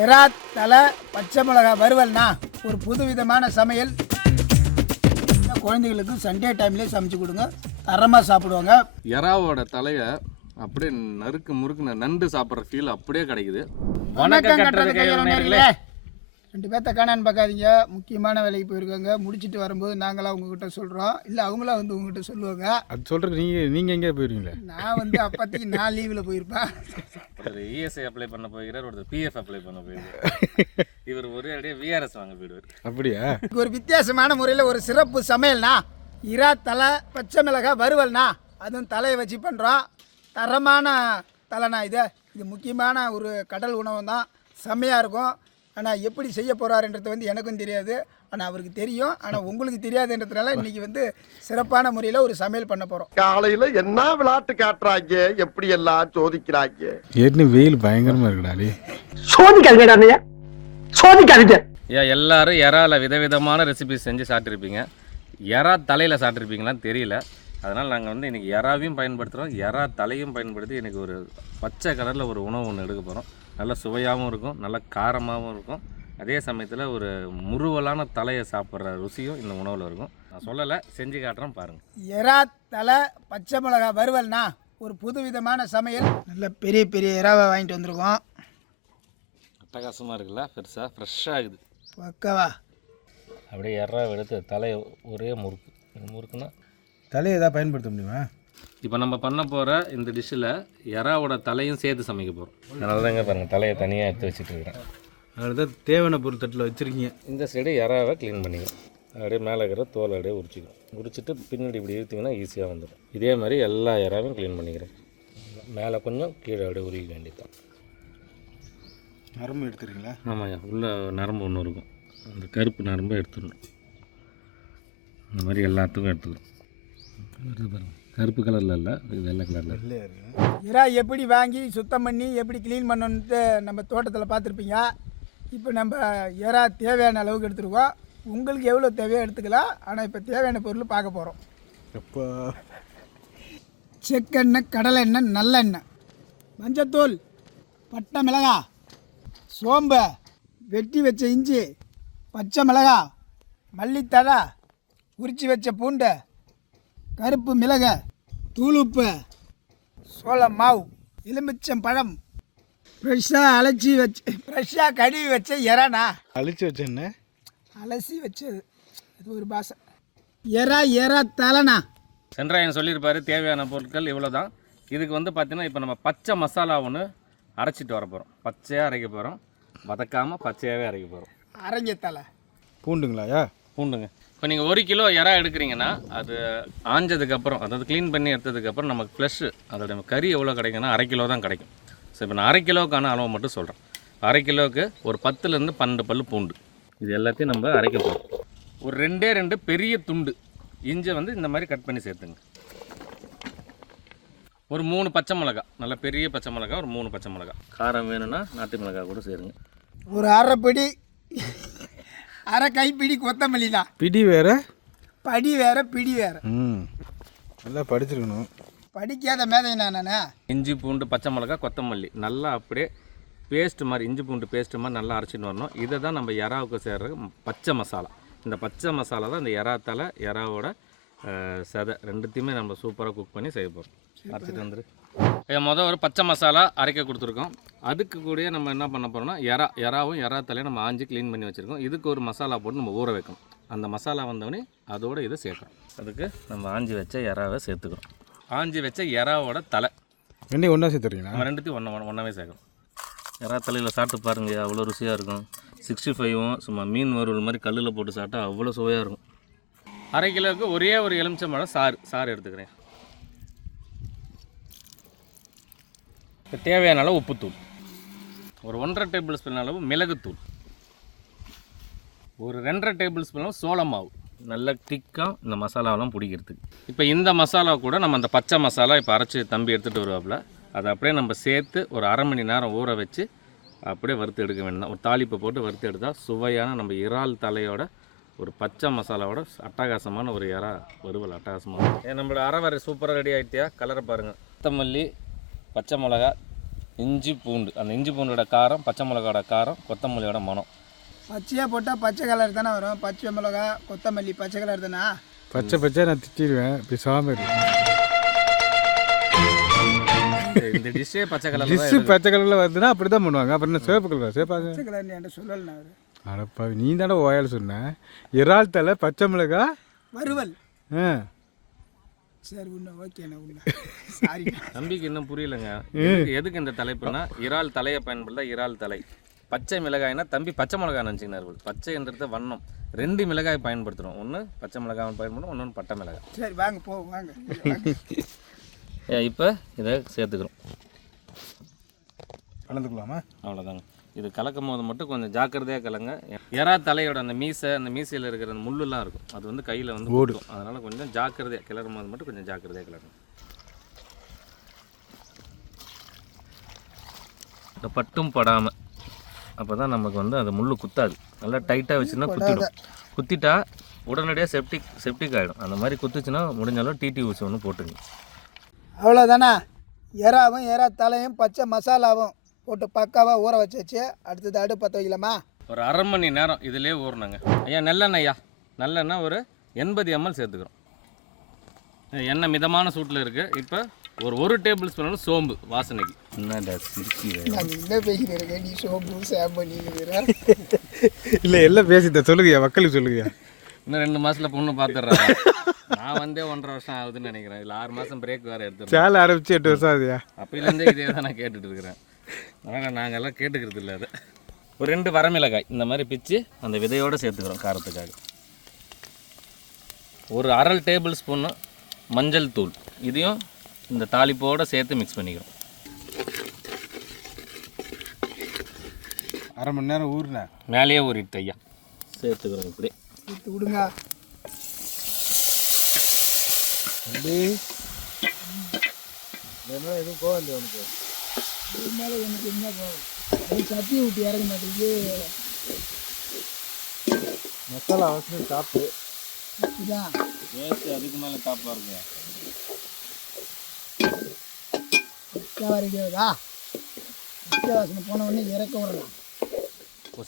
எறா தலை பச்சை மிளகாய் வறுவல்னா ஒரு புது விதமான சமையல் குழந்தைகளுக்கு சண்டே டைம்லேயே சமைச்சு கொடுங்க. தரமாக சாப்பிடுவாங்க. எறாவோட தலையை அப்படியே நறுக்கு முறுக்கு நண்டு சாப்பிட்ற ஃபீல் அப்படியே கிடைக்குது. வணக்கம் கட்டுறது நேர்களே ரெண்டு பேர்த்த காணான்னு பார்க்காதீங்க. முக்கியமான வேலைக்கு போயிருக்காங்க. முடிச்சிட்டு வரும்போது நாங்களாம் உங்ககிட்ட சொல்கிறோம் இல்லை அவங்களா வந்து உங்ககிட்ட சொல்லுவாங்க. அது சொல்கிறது நீங்கள் நீங்கள் எங்கே போயிருவீங்களே நான் வந்து அப்போதைக்கு நான் லீவில் போயிருப்பேன். ஒருத்தர் இஎஸ்ஐ அப்ளை பண்ண போகிறார் ஒருத்தர் பிஎஃப் அப்ளை பண்ண போயிருக்கார் இவர் ஒரே அடியே விஆர்எஸ் வாங்க போயிடுவார். அப்படியா? ஒரு வித்தியாசமான முறையில் ஒரு சிறப்பு சமையல்னா இறா தலை பச்சை மிளகாய் வறுவல்னா அதுவும் தலையை வச்சு பண்ணுறோம் தரமான தலைனா இது. இது முக்கியமான ஒரு கடல் உணவு தான் செம்மையாக இருக்கும். ஆனால் எப்படி செய்ய போகிறாருன்றது வந்து எனக்கும் தெரியாது. ஆனால் அவருக்கு தெரியும். ஆனால் உங்களுக்கு தெரியாதுன்றதுனால இன்றைக்கி வந்து சிறப்பான முறையில் ஒரு சமையல் பண்ண போகிறோம் காலையில என்ன விளையாட்டு காட்டுறாங்க? எப்படி எல்லாம் சோதிக்கிறாங்க? ஏற்கனவே வெயில் பயங்கரமாக இருக்குடா டே சோதிக்காதீங்கடா அண்ணையா சோதிக்காதீங்க. ஏன் எல்லாரும் இறால விதவிதமான ரெசிபிஸ் செஞ்சு சாப்பிட்ருப்பீங்க எறா தலையில் சாப்பிட்ருப்பீங்களான்னு தெரியல. அதனால் நாங்கள் வந்து இன்றைக்கி எறாவையும் பயன்படுத்துகிறோம் எறா தலையும் பயன்படுத்தி எனக்கு ஒரு பச்சை கலரில் ஒரு உணவு ஒன்று எடுக்க போகிறோம் நல்ல சுவையாகவும் இருக்கும் நல்ல காரமாகவும் இருக்கும். அதே சமயத்தில் ஒரு முறுவலான தலையை சாப்பிட்ற ருசியும் இந்த உணவில் இருக்கும். நான் சொல்லலை செஞ்சு காட்டுறேன் பாருங்கள் எறா தலை பச்சை மிளகாய் வறுவல்னா ஒரு புது விதமான சமையல். நல்ல பெரிய பெரிய இறாவை வாங்கிட்டு வந்திருக்கோம். அட்டகாசமாக இருக்குல்ல பெருசாக ஃப்ரெஷ்ஷாக இருக்குது. பக்கவா? அப்படியே எறா எடுத்து தலையை ஒரே முறுக்கு. இந்த முறுக்குன்னா? தலையை ஏதாவது பயன்படுத்த முடியுமா? இப்போ நம்ம பண்ண போகிற இந்த டிஷ்ஷில் எறாவோட தலையும் சேர்த்து சமைக்க போகிறோம் அதனால தாங்க பாருங்கள் தலையை தனியாக எடுத்து வச்சுட்டு இருக்கிறேன். அதில் தான் தேவையான பொருள் தட்டில் வச்சுருக்கீங்க. இந்த சைடு எறாவை க்ளீன் பண்ணிக்கணும். அப்படியே மேலே இருக்கிற தோலை அப்படியே உரிச்சிக்கணும். உரிச்சிட்டு பின்னாடி இப்படி இழுத்திங்கன்னா ஈஸியாக வந்துடும். இதே மாதிரி எல்லா எறாவையும் க்ளீன் பண்ணிக்கிறேன். மேலே கொஞ்சம் கீழே அப்படியே உருவிக்க வேண்டியதுதான். நரம்பு எடுத்துருக்கீங்களா ஆமாய்யா உள்ள நரம்பு ஒன்று இருக்கும். அந்த கருப்பு நரம்பை எடுத்துடணும். இந்த மாதிரி எல்லாத்துக்கும் எடுத்துக்கணும் வருது பாருங்க. கருப்பு கலரில் இல்லை வெள்ளை கலரில். இறா எப்படி வாங்கி சுத்தம் பண்ணி எப்படி க்ளீன் பண்ணணுன்ட்டு நம்ம தோட்டத்தில் பார்த்துருப்பீங்க. இப்போ நம்ம இறா தேவையான அளவுக்கு எடுத்துருக்கோம். உங்களுக்கு எவ்வளோ தேவையோ எடுத்துக்கலாம். ஆனால் இப்போ தேவையான பொருள் பார்க்க போகிறோம் எப்போ? செக்கெண்ணெய் கடலெண்ணெய் நல்லெண்ணெய். மஞ்சத்தூள் பட்டை மிளகா சோம்பு வெட்டி வச்ச இஞ்சி பச்சை மிளகா மல்லித்தழை உரிச்சு வச்ச பூண்டு கருப்பு மிளகு தூளுப்பு சோளம் மாவு எலுமிச்சம் பழம். ஃப்ரெஷ்ஷாக அலச்சி வச்சு ஃப்ரெஷ்ஷாக கழுவி வச்ச இறானா அழிச்சு வச்சேன்னு அலசி வச்சது. அது ஒரு பாசை எறா எறா தலைனா? சென்றாயன் சொல்லியிருப்பாரு தேவையான பொருட்கள் இவ்வளோ தான் இதுக்கு வந்து பார்த்தீங்கன்னா இப்போ நம்ம பச்சை மசாலா ஒன்று அரைச்சிட்டு வர போகிறோம் பச்சையாக அரைக்க போகிறோம் வதக்காமல் பச்சையாகவே அரைக்க போகிறோம் அரஞ்ச தலை. பூண்டுங்களாயா? பூண்டுங்க. இப்போ நீங்கள் ஒரு கிலோ இறா எடுக்கிறீங்கன்னா அது ஆஞ்சதுக்கப்புறம் அதாவது க்ளீன் பண்ணி எடுத்ததுக்கப்புறம் நமக்கு ஃப்ளஷ்ஷு அதோட கறி எவ்வளோ கிடைக்குன்னா அரை கிலோ தான் கிடைக்கும். ஸோ இப்போ நான் அரை கிலோவுக்கான அளவு மட்டும் சொல்கிறேன் அரை கிலோவுக்கு ஒரு பத்துலேருந்து பன்னெண்டு பல்லு பூண்டு. இது எல்லாத்தையும் நம்ம அரைக்க போகிறோம் ஒரு ரெண்டே ரெண்டு பெரிய துண்டு. இஞ்சி வந்து இந்த மாதிரி கட் பண்ணி சேர்த்துங்க. ஒரு மூணு பச்சை மிளகா நல்ல பெரிய பச்சை மிளகா ஒரு மூணு பச்சை மிளகா காரம் வேணும்னா நாட்டு மிளகா கூட சேருங்க. ஒரு அரைப்படி. அரை கைப்பிடி கொத்தமல்லி தான் பிடி வேற? படி வேற பிடி வேற. ம். நல்லா படிச்சிருக்கணும். படிக்காத மேதை நானே இஞ்சி பூண்டு பச்சை மிளகா கொத்தமல்லி. நல்லா அப்படியே பேஸ்ட் மாதிரி இஞ்சி பூண்டு பேஸ்ட் மாதிரி நல்லா அரைச்சிட்டு வரணும். இதை தான் நம்ம எறாவுக்கு சேர்ற பச்சை மசாலா. இந்த பச்சை மசாலா தான் இந்த எறா தலை எறாவோட சதை. ரெண்டுத்தையுமே நம்ம சூப்பராக குக் பண்ணி போகிறோம் அரைச்சிட்டு வந்துரு. இதை மொதல் ஒரு பச்சை மசாலா அரைக்க கொடுத்துருக்கோம். அதுக்கு கூடயே நம்ம என்ன பண்ண போகிறோம்னா எறா எறாவும் எறா தலையும் நம்ம ஆஞ்சி க்ளீன் பண்ணி வச்சுருக்கோம். இதுக்கு ஒரு மசாலா போட்டு நம்ம ஊற வைக்கணும். அந்த மசாலா வந்தவொடனே அதோட இதை சேர்க்கணும். அதுக்கு நம்ம ஆஞ்சி வச்ச எறாவை சேர்த்துக்கிறோம். ஆஞ்சி வச்ச எறாவோட தலை. ரெண்டையும் ஒன்றா சேர்த்துறீங்களா? நம்ம ரெண்டுத்தையும் ஒன்றா ஒன்றாவே சேர்க்கணும். எறா தலையில் சாப்பிட்டு பாருங்க அவ்வளோ ருசியாக இருக்கும். சிக்ஸ்டி ஃபைவும் சும்மா மீன் வறுவல் மாதிரி கல்லில் போட்டு சாப்பிட்டா அவ்வளோ சுவையாக இருக்கும். அரை கிலோவுக்கு ஒரே ஒரு எலுமிச்சம்பழம் சாறு சாறு எடுத்துக்கிறேன். தேவையான அளவு உப்புத்தூள். ஒரு ஒன்றரை டேபிள் ஸ்பூன் அளவு மிளகுத்தூள். ஒரு ரெண்டரை டேபிள் ஸ்பூன் அளவு சோள மாவு. நல்லா திக்காக இந்த மசாலாவெல்லாம் பிடிக்கிறதுக்கு. இப்போ இந்த மசாலா கூட நம்ம அந்த பச்சை மசாலா இப்போ அரைச்சி தம்பி எடுத்துகிட்டு வருவாப்புல அதை அப்படியே நம்ம சேர்த்து ஒரு அரை மணி நேரம் ஊற வச்சு அப்படியே வறுத்து எடுக்க வேண்டாம் ஒரு தாளிப்பை போட்டு வறுத்து எடுத்தால் சுவையான நம்ம இறால் தலையோட ஒரு பச்சை மசாலாவோட அட்டகாசமான ஒரு இறா வறுவல் அட்டகாசமாக ஏன் நம்மளோட அரை வரை சூப்பராக ரெடி ஆகிட்டியா கலரை பாருங்கள் கொத்தமல்லி பச்சை மிளகா இஞ்சி பூண்டு. அந்த இஞ்சி பூண்டோட காரம் பச்சை மிளகாவோட காரம் கொத்தமல்லியோட மனம். பச்சையாக போட்டால் பச்சை கலர் தானே வரும். பச்சை மிளகா கொத்தமல்லி பச்சை கலர் தானே? பச்சை பச்சை நான் திட்டிடுவேன். இருக்கு இந்த- டிஷ்ஷே பச்சை கலரில் டிஷ்ஷு பச்சை கலரில் வருதுன்னா அப்படி தான் பண்ணுவாங்க. அப்புறம் என்ன சிவப்பு கலர்? சிவப்பாங்க பச்சை கலர் என்கிட்ட சொல்லலை அவர். அடப்பா நீ தானே ஓயால் சொன்ன. இறால் தலை பச்சை மிளகா வறுவல். ஆ. சரி உண்ண ஓகேண்ணா உண்ண சாரி தம்பிக்கு இன்னும் புரியலங்க. எதுக்கு- எதுக்கு இந்த தலைப்புனா இறால் தலையை பயன்படுத்தா இறால் தலை. பச்சை மிளகாய்னா தம்பி பச்சை மிளகாய் நினச்சிக்கிறார்கள் பச்சைன்றது வண்ணம். ரெண்டு மிளகாய் பயன்படுத்துகிறோம் ஒன்று பச்சை மிளகாய் பயன்படுத்தும் இன்னொன்று பட்டை மிளகாய். சரி வாங்க போ வாங்க. வாங்க. இப்போ இதை சேர்த்துக்கிறோம். கலந்துக்கலாமா? அவ்வளோதாங்க இது கலக்கும் போது மட்டும் கொஞ்சம் ஜாக்கிரதையாக கலங்க. எறா தலையோட அந்த மீசை அந்த மீசையில் இருக்கிற அந்த முள்ளுலாம் இருக்கும். அது வந்து கையில் வந்து ஓடும் அதனால் கொஞ்சம் ஜாக்கிரதையாக கிளறும் போது மட்டும் கொஞ்சம் ஜாக்கிரதையாக கிளறணும் இந்த பட்டும் படாமல் அப்போ தான் நமக்கு வந்து அந்த முள் குத்தாது. நல்லா டைட்டாக வச்சுன்னா குத்திடும். குத்திட்டா உடனடியாக செப்டிக் செப்டிக் ஆகிடும் அந்த மாதிரி குத்துச்சுன்னா முடிஞ்சாலும் டிடி ஊசி ஒன்று போட்டுங்க அவ்வளோதானே எறாவும் எறா தலையும் பச்சை மசாலாவும். போட்டு பக்காவாக ஊற வச்சாச்சு. அடுத்தது அடுப்பு பற்ற வைக்கலாமா? ஒரு அரை மணி நேரம் இதிலே ஊறணுங்க. ஐயா நல்லெண்ணெய் ஐயா. நல்லெண்ணெய் ஒரு எண்பது எம்எல் சேர்த்துக்கிறோம். எண்ணெய் மிதமான சூட்டில் இருக்குது இப்போ ஒரு ஒரு டேபிள் ஸ்பூன் சோம்பு வாசனைக்கு. என்னடா என்ன பேசிட்டு இருக்கேன்? நீ சோப்பு சேம்பு நீங்கிற இல்லை எல்லாம் பேசிட்ட சொல்லுங்கய்யா மக்களுக்கு சொல்லுங்கய்யா. இன்னும் ரெண்டு மாதத்தில் பொண்ணு பார்த்துட்றேன் நான் வந்தே ஒன்றரை வருஷம் ஆகுதுன்னு நினைக்கிறேன். இதில் ஆறு மாதம் பிரேக் வேறு எடுத்துருக்கேன் சேலை ஆரம்பிச்சு எட்டு வருஷம் ஆகுதுயா அப்போலேருந்தே இதே தான் நான் கேட்டுட்டு இருக்கிறேன். அதனால் நாங்கள் எல்லாம் கேட்டுக்கிறது இல்லை அதை. ஒரு ரெண்டு வரமிளகாய் இந்த மாதிரி பிச்சு அந்த விதையோடு சேர்த்துக்கிறோம் காரத்துக்காக. ஒரு அரை டேபிள் ஸ்பூன்னு மஞ்சள் தூள். இதையும் இந்த தாளிப்போடு சேர்த்து மிக்ஸ் பண்ணிக்கிறோம். அரை மணி நேரம் ஊறினேன் மேலேயே ஊறிட்டு ஐயா. சேர்த்துக்கிறோம் இப்படி. எடுத்து விடுங்க. எதுவும் போக இல்லையா உனக்கு? இது மேலே எனக்கு என்ன போகும் அது சட்டி விட்டு இறங்க மாட்டேங்குது. மசாலா அவசியம் சாப்பிட்டு இதுதான் டேஸ்ட் அதுக்கு மேலே டாப்பாக வாசனை போன உடனே இறக்க விடலாம்.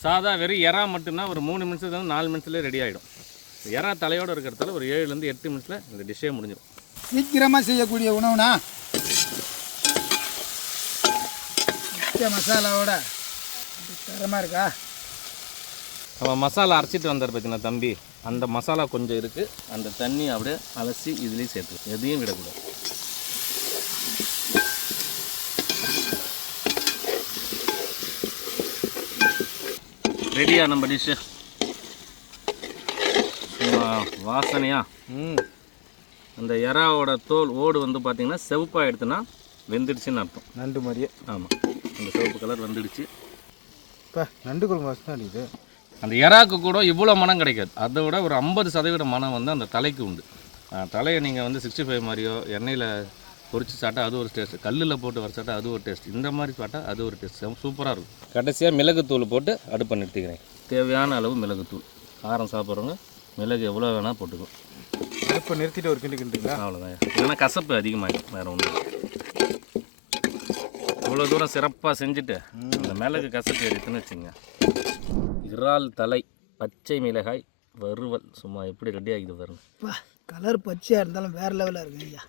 சாதா வெறும் எறா மட்டும்னா ஒரு மூணு நிமிஷத்துல நாலு நிமிஷத்துல ரெடி ஆகிடும் எறா தலையோடு இருக்கிறதால ஒரு ஏழுலேருந்து எட்டு நிமிஷத்தில் இந்த டிஷ்ஷே முடிஞ்சிடும். சீக்கிரமாக செய்யக்கூடிய உணவுனா பச்சை மசாலாவோட தரமாக இருக்கா? நம்ம மசாலா அரைச்சிட்டு வந்தார் பார்த்தீங்கன்னா தம்பி? அந்த மசாலா கொஞ்சம் இருக்குது அந்த தண்ணி அப்படியே அலசி இதுலேயும் சேர்த்து. எதையும் விடக்கூடாது. ரெடியா நம்ம டிஷ்ஷு வாசனையா? ம். அந்த எறாவோட தோல் ஓடு வந்து பார்த்தீங்கன்னா செவப்பாக எடுத்துனா வெந்துடுச்சுன்னு அர்த்தம். நண்டு மாதிரியே. ஆமாம் அந்த சிவப்பு கலர் வந்துடுச்சு. இப்போ நண்டு குழம்பு வாசனை அடிக்குது. அந்த எறாக்கு கூட இவ்வளோ மனம் கிடைக்காது. அதை விட ஒரு ஐம்பது சதவீத மனம் வந்து அந்த தலைக்கு உண்டு. தலையை நீங்கள் வந்து சிக்ஸ்டி ஃபைவ் மாதிரியோ எண்ணெயில் பொரிச்சு சாப்பிட்டா அது ஒரு டேஸ்ட் கல்லில் போட்டு வரைச்சாட்டா அது ஒரு டேஸ்ட் இந்த மாதிரி சாப்பிட்டா அது ஒரு டேஸ்ட் சூப்பராக இருக்கும். கடைசியாக மிளகுத்தூள் போட்டு அடுப்பை நிறுத்திக்கிறேன். தேவையான அளவு மிளகுத்தூள். காரம் சாப்பிட்றவங்க மிளகு எவ்வளோ வேணால் போட்டுக்கும் அடுப்பை நிறுத்திட்டு ஒரு கிண்டு கிண்டுங்களா அவ்வளோதான் இல்லைன்னா கசப்பு அதிகமாகிடும் வேறு ஒன்றும் இவ்வளோ தூரம் சிறப்பாக செஞ்சுட்டு அந்த மிளகு கசப்பு ஏறிட்டுன்னு வச்சுங்க. இறால் தலை பச்சை மிளகாய் வறுவல். சும்மா எப்படி ரெடி ஆகிது பாருங்க. கலர் பச்சையாக இருந்தாலும் வேறு லெவலில் இருக்கு ஐயா.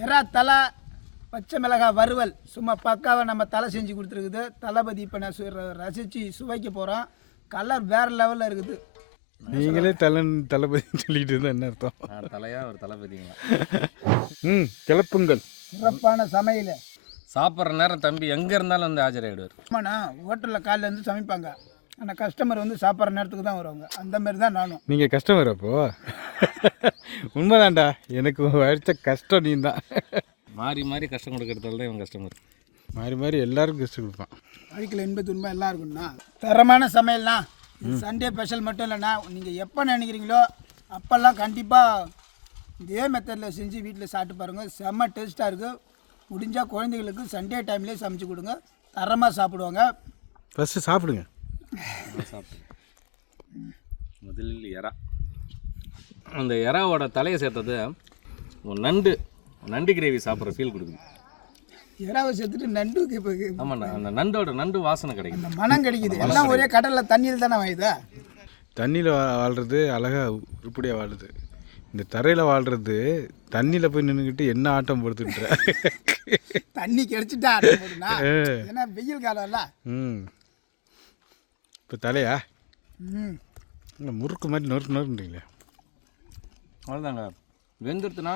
எறா தலை பச்சை மிளகாய் வறுவல். சும்மா பக்காவாக நம்ம தலை செஞ்சு கொடுத்துருக்குது. தளபதி இப்போ நான் ரசித்து சுவைக்க போகிறோம் கலர் வேறு லெவலில் இருக்குது. நீங்களே தலை தளபதி சொல்லிட்டு இருந்தா என்ன அர்த்தம்? நான் தலையாக ஒரு தளபதிங்க. ம் கிளப்புங்கள். சிறப்பான சமையல். சாப்பிட்ற நேரம் தம்பி எங்கே இருந்தாலும் வந்து ஆஜராகிடுவார் ஆமாண்ணா ஹோட்டலில் காலைல இருந்து சமைப்பாங்க. ஆனால் கஸ்டமர் வந்து சாப்பிட்ற நேரத்துக்கு தான் வருவாங்க. அந்த மாதிரி தான் நானும். நீங்கள் கஸ்டமர் அப்போ? உண்மைதான்டா. எனக்கு அடித்த கஷ்டம் நீ தான் மாறி மாறி கஷ்டம் கொடுக்கறதால தான் இவன் கஸ்டமர் மாறி மாறி எல்லாருக்கும் கஷ்டம் கொடுப்பான். வாழ்க்கையில் வாழ்க்கையில் இன்ப துன்பம் எல்லாம் இருக்கும்ண்ணா. தரமான சமையல்னா சண்டே ஸ்பெஷல் மட்டும் இல்லைண்ணா. நீங்கள் எப்போ நினைக்கிறீங்களோ அப்போல்லாம் கண்டிப்பாக இதே மெத்தடில் செஞ்சு வீட்டில் சாப்பிட்டு பாருங்கள் செம்ம டேஸ்ட்டாக இருக்குது முடிஞ்சால் குழந்தைகளுக்கு சண்டே டைம்லேயே சமைச்சு கொடுங்க. தரமாக சாப்பிடுவாங்க. ஃபஸ்ட்டு சாப்பிடுங்க. முதலில் எறா. அந்த எறாவோட தலையை சேர்த்தது ஒரு நண்டு. நண்டு கிரேவி சாப்பிட்ற ஃபீல் கொடுக்குது. இறாவை செத்துட்டு நண்டுக்கு இப்போ ஆமாண்ணா அந்த நண்டோட நண்டு வாசனை கிடைக்கும் அந்த மனம் கிடைக்குது. எல்லாம் ஒரே கடலில் தண்ணியில் தானே வாயுதா? தண்ணியில் வாழ்கிறது அழகாக உருப்படியாக வாழுது. இந்த தரையில் வாழ்கிறது தண்ணியில் போய் நின்றுக்கிட்டு என்ன ஆட்டம் படுத்துட்டுற தண்ணி கிடைச்சிட்டா ஏன்னா வெயில் காலம்ல. ம். இப்போ தலையா? ம். இல்லை முறுக்கு மாதிரி நொறுக்கு நொறுக்குன்றீங்களே. அவ்வளோதாங்க வெந்துடுத்துனா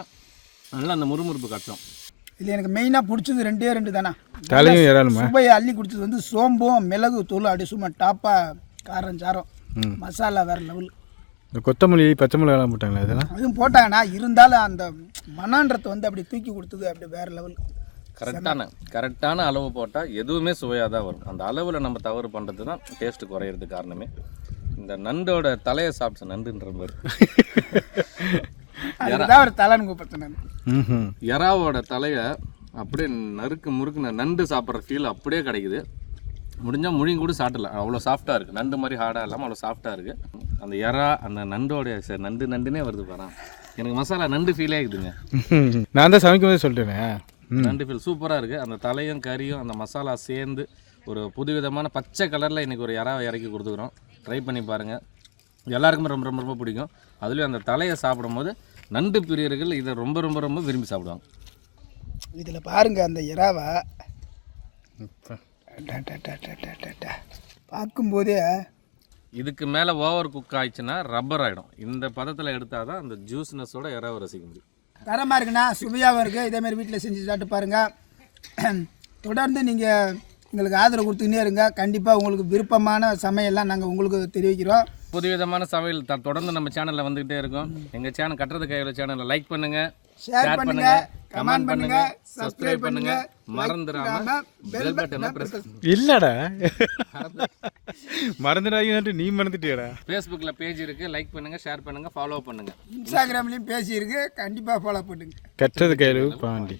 நல்லா அந்த முறுமுறுப்பு கட்டும். இது எனக்கு மெயினாக பிடிச்சது ரெண்டே ரெண்டு தானே? தலையும் இறாலுமா சுவையை அள்ளி குடிச்சது வந்து சோம்பும் மிளகு தூள் அப்படி சும்மா டாப்பாக காரம் சாரம். மசாலா வேறு லெவல் இந்த கொத்தமல்லி பச்சை மிளகாலாம் போட்டாங்களா இதெல்லாம்? அதுவும் போட்டாங்கன்னா இருந்தாலும் அந்த மனான்றத்தை வந்து அப்படி தூக்கி கொடுத்தது அப்படி வேறு லெவல் கரெக்டான கரெக்டான அளவு போட்டால் எதுவுமே சுவையாக தான் வரும். அந்த அளவில் நம்ம தவறு பண்ணுறது தான் டேஸ்ட்டு குறையிறதுக்கு காரணமே. இந்த நண்டோட தலையை சாப்பிட்ட நண்டுன்ற மாதிரி. ஒரு தலைன்னு கூப்பிட்டேன் எறாவோட தலையை அப்படியே நறுக்கு முறுக்கு நண்டு சாப்பிட்ற ஃபீல் அப்படியே கிடைக்குது. முடிஞ்சால் முழிங்க கூட சாப்பிடலாம். அவ்வளோ சாஃப்டாக இருக்குது நண்டு மாதிரி ஹார்டாக இல்லாமல் அவ்வளோ சாஃப்டாக இருக்குது அந்த எறா அந்த நண்டோடைய சரி நண்டு நண்டுனே வருது பாரு எனக்கு மசாலா நண்டு ஃபீலே இருக்குதுங்க நான் தான் சமைக்கும் போது சொல்லிட்டேனே. நண்டு ஃபீல் சூப்பராக இருக்குது அந்த தலையும் கறியும் அந்த மசாலா சேர்ந்து ஒரு புதுவிதமான பச்சை கலரில் இன்றைக்கி ஒரு இறாவை இறக்கி கொடுத்துக்குறோம். ட்ரை பண்ணி பாருங்கள் எல்லாருக்குமே ரொம்ப ரொம்ப ரொம்ப பிடிக்கும். அதுலேயும் அந்த தலையை சாப்பிடும்போது நண்டு பிரியர்கள் இதை ரொம்ப ரொம்ப ரொம்ப விரும்பி சாப்பிடுவாங்க. இதில் பாருங்க அந்த இறாவை. பார்க்கும்போதே இதுக்கு மேலே ஓவர் குக் ஆயிடுச்சுன்னா ரப்பர் ஆகிடும் இந்த பதத்தில் எடுத்தால் தான் அந்த ஜூஸ்னஸோட இறவை ரசிக்க முடியும். தரமாக இருக்குண்ணா சுவையாகவும் இருக்குது இதேமாதிரி வீட்டில் செஞ்சு சாப்பிட்டு பாருங்கள் தொடர்ந்து நீங்கள் எங்களுக்கு ஆதரவு கொடுத்துக்கினே இருங்க. கண்டிப்பாக உங்களுக்கு விருப்பமான சமையல்லாம் நாங்கள் உங்களுக்கு தெரிவிக்கிறோம். புதுவிதமான சமையல் த தொடர்ந்து நம்ம சேனலில் வந்துக்கிட்டே இருக்கும். எங்கள் சேனல் கட்டுறது கையில் சேனலை லைக் பண்ணுங்கள் ஷேர் பண்ணுங்க கமெண்ட் பண்ணுங்க சப்ஸ்கிரைப் பண்ணுங்க மறந்துடாம பெல் பட்டனை ப்ரெஸ் இல்லடா. மறந்துடாங்கன்ட்டு நீ மறந்துட்டியடா. ஃபேஸ்புக்கில் பேஜ் இருக்குது லைக் பண்ணுங்கள் ஷேர் பண்ணுங்கள் ஃபாலோ பண்ணுங்கள் இன்ஸ்டாகிராம்லேயும் பேசியிருக்கு கண்டிப்பாக ஃபாலோ பண்ணுங்க. கற்றது கையில் பாண்டி.